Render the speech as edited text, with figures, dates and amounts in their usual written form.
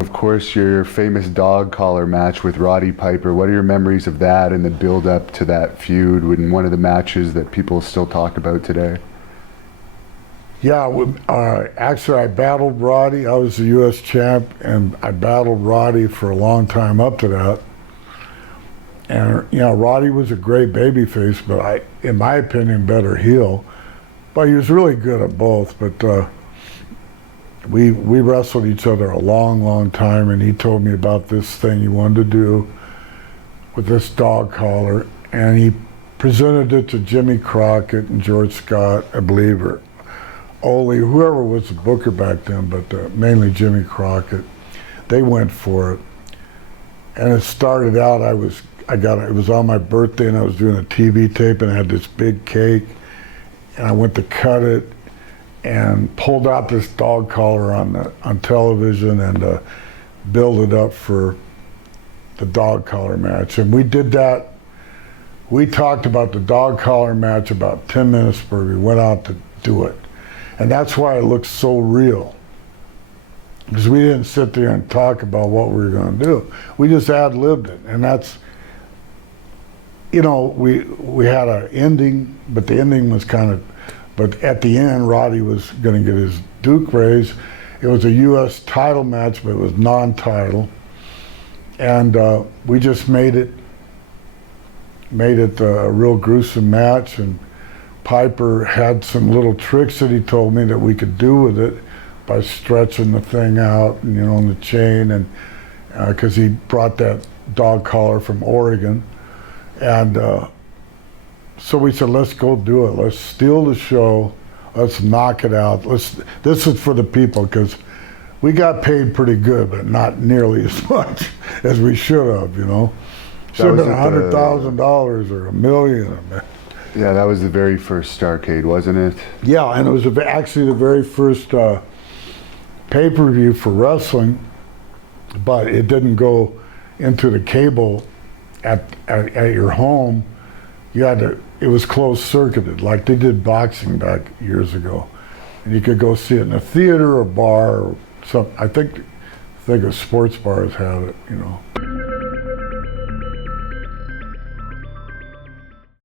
Of course, your famous dog collar match with Roddy Piper. What are your memories of that and the build-up to that feud in one of the matches that people still talk about today? Yeah, actually I battled Roddy. I was the U.S. champ, and I battled Roddy for a long time up to that. And, you know, Roddy was a great babyface, but in my opinion, better heel. But he was really good at both. But we wrestled each other a long, long time, and he told me about this thing he wanted to do with this dog collar, and he presented it to Jimmy Crockett and George Scott, I believe, or Ole, whoever was the booker back then, but mainly Jimmy Crockett. They went for it, and it started out. It was on my birthday, and I was doing a TV tape, and I had this big cake, and I went to cut it, and pulled out this dog collar on television and build it up for the dog collar match. And we did that. We talked about the dog collar match about 10 minutes before we went out to do it. And that's why it looks so real. Because we didn't sit there and talk about what we were going to do. We just ad-libbed it. And that's, you know, we had an ending, but the ending was kind of, but at the end, Roddy was going to get his Duke raised. It was a U.S. title match, but it was non-title. And we just made it a real gruesome match. And Piper had some little tricks that he told me that we could do with it by stretching the thing out, you know, on the chain, and because he brought that dog collar from Oregon. And so we said, let's go do it. Let's steal the show. Let's knock it out. This is for the people, because we got paid pretty good, but not nearly as much as we should have, you know. Should have been $100,000 or $1 million. Yeah, that was the very first Starrcade, wasn't it? Yeah, and it was actually the very first pay-per-view for wrestling, but it didn't go into the cable at your home. You had to, it was closed circuited, like they did boxing back years ago. And you could go see it in a theater or bar or something. I think sports bars had it, you know.